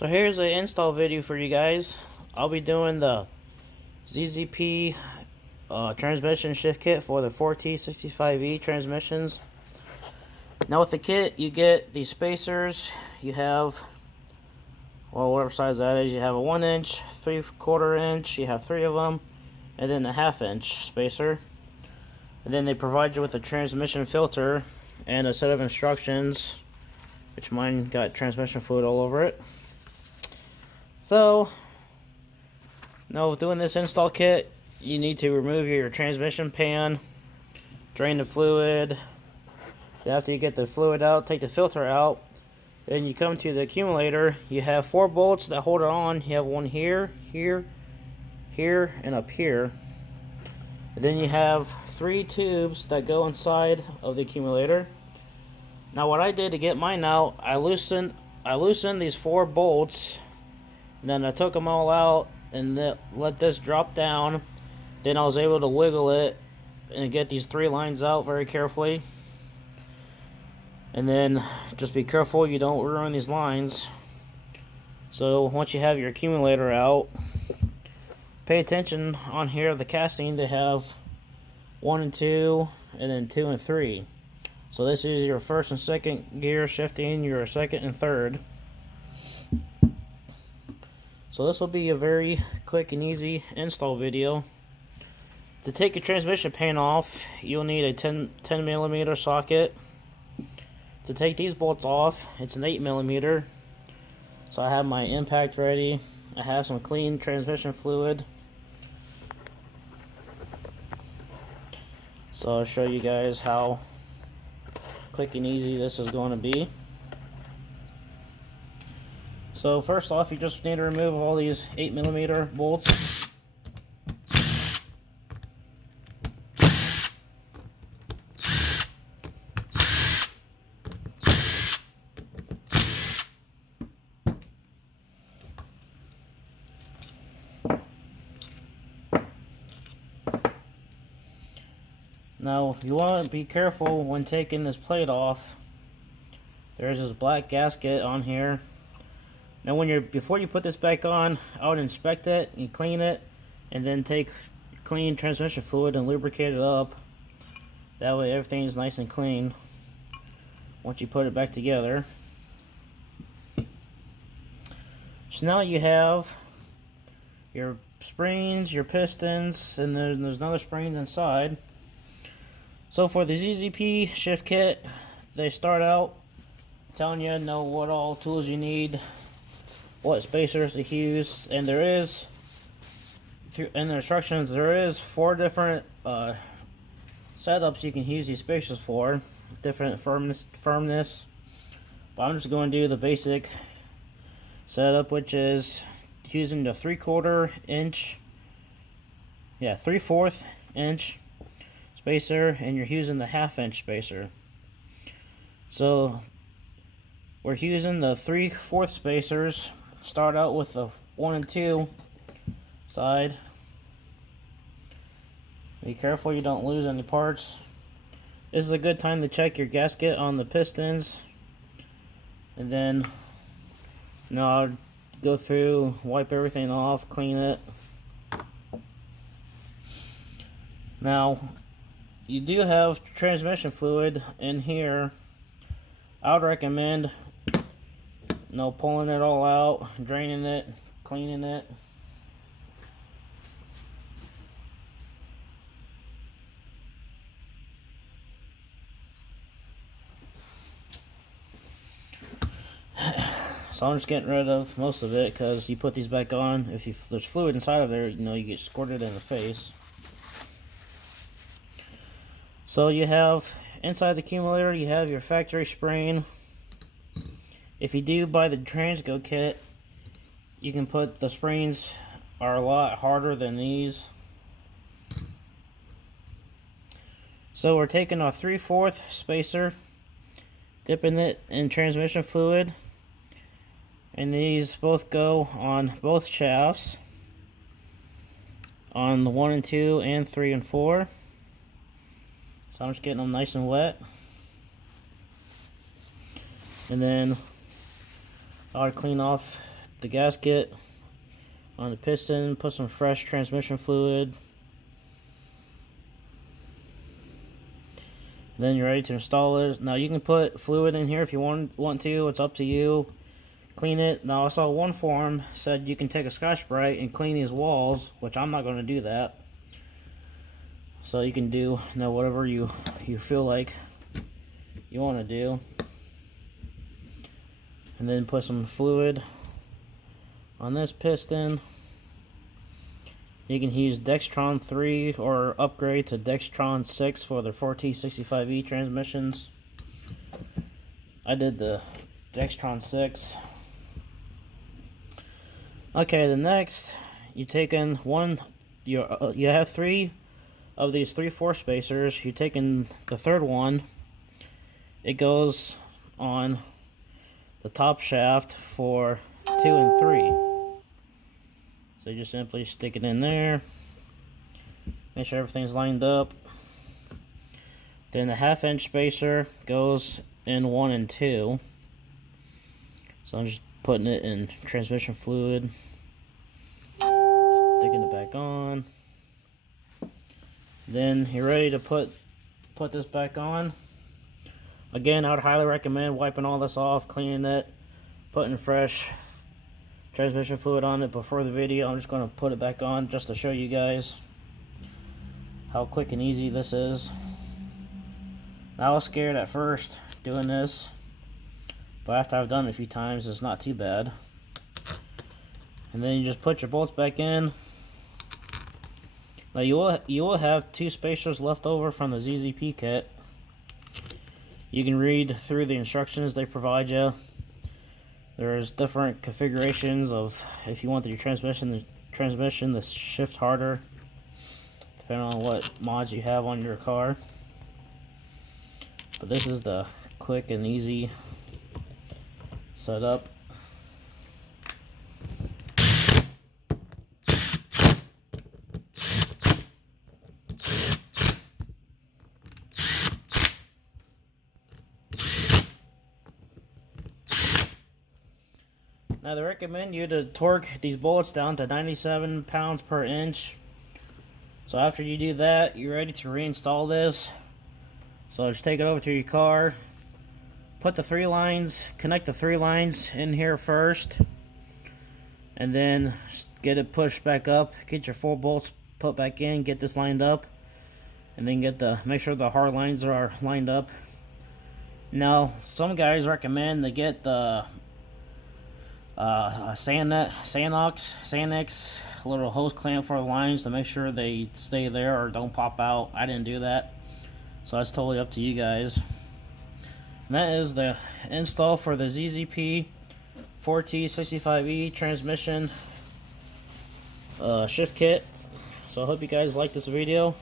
So here's an install video for you guys. I'll be doing the ZZP transmission shift kit for the 4T65E transmissions. Now with the kit, you get these spacers. You have, well, whatever size that is. You have a 1 inch, 3/4 inch. You have 3 of them, and then a 1/2 inch spacer. And then they provide you with a transmission filter and a set of instructions, which mine got transmission fluid all over it. So, now doing this install kit, you need to remove your transmission pan, drain the fluid. After you get the fluid out, take the filter out. Then you come to the accumulator. You have 4 bolts that hold it on. You have one here, here, here, and up here. And then you have 3 tubes that go inside of the accumulator. Now what I did to get mine out, I loosened these 4 bolts. And then I took them all out and let this drop down. Then I was able to wiggle it and get these 3 lines out very carefully. And then just be careful you don't ruin these lines. So once you have your accumulator out, pay attention on here, the casting. They have 1 and 2, and then 2 and 3. So this is your first and second gear shifting, your second and third. So this will be a very quick and easy install video. To take your transmission pan off, you'll need a 10 millimeter socket. To take these bolts off, it's an 8 millimeter. So I have my impact ready. I have some clean transmission fluid. So I'll show you guys how quick and easy this is going to be. So first off, you just need to remove all these 8 millimeter bolts. Now you want to be careful when taking this plate off. There's this black gasket on here. Now before you put this back on, I would inspect it and clean it, and then take clean transmission fluid and lubricate it up. That way everything's nice and clean once you put it back together. So now you have your springs, your pistons, and there's another springs inside. So for the ZZP shift kit, they start out telling you know what all tools you need, what spacers to use, and in the instructions there is 4 different setups you can use these spacers for, different firmness. But I'm just going to do the basic setup, which is using the 3/4 inch, 3/4 inch spacer, and you're using the 1/2 inch spacer. So we're using the 3/4 spacers. Start out with the 1 and 2 side. Be careful you don't lose any parts. This is a good time to check your gasket on the pistons. And then I'll go through, wipe everything off, clean it. Now you do have transmission fluid in here. I would recommend pulling it all out, draining it, cleaning it. So I'm just getting rid of most of it, because you put these back on, if there's fluid inside of there, you get squirted in the face. So you have inside the accumulator, you have your factory spring. If you do buy the Transgo kit, you can put the springs are a lot harder than these. So we're taking our 3/4 spacer, dipping it in transmission fluid, and these both go on both shafts, on the 1 and 2 and 3 and 4. So I'm just getting them nice and wet. And then I would clean off the gasket on the piston, put some fresh transmission fluid. Then you're ready to install it. Now you can put fluid in here if you want to. It's up to you. Clean it. Now I saw one forum said you can take a Scotch-Brite and clean these walls, which I'm not going to do that. So you can do whatever you feel like you want to do. And then put some fluid on this piston. You can use Dextron 3 or upgrade to Dextron 6 for the 4T65E transmissions. I did the Dextron 6. Okay, the next, you take in you have 3 of these 3/4 spacers. You take in the third one. It goes on the top shaft for 2 and 3. So you just simply stick it in there, make sure everything's lined up. Then the 1/2-inch spacer goes in 1 and 2. So I'm just putting it in transmission fluid, sticking it back on. Then you're ready to put this back on. Again, I would highly recommend wiping all this off, cleaning it, putting fresh transmission fluid on it before the video. I'm just going to put it back on just to show you guys how quick and easy this is. I was scared at first doing this, but after I've done it a few times, it's not too bad. And then you just put your bolts back in. Now you will have 2 spacers left over from the ZZP kit. You can read through the instructions they provide you. There's different configurations of if you want your transmission to shift harder, depending on what mods you have on your car. But this is the quick and easy setup. Now they recommend you to torque these bullets down to 97 pounds per inch. So after you do that, you're ready to reinstall this. So just take it over to your car, put the 3 lines, connect the 3 lines in here first, and then get it pushed back up. Get your 4 bolts put back in, get this lined up, and then make sure the hard lines are lined up. Now some guys recommend to get the Sanix little hose clamp for the lines to make sure they stay there or don't pop out. I didn't do that, so that's totally up to you guys. And that is the install for the ZZP 4T65E transmission shift kit. So I hope you guys like this video.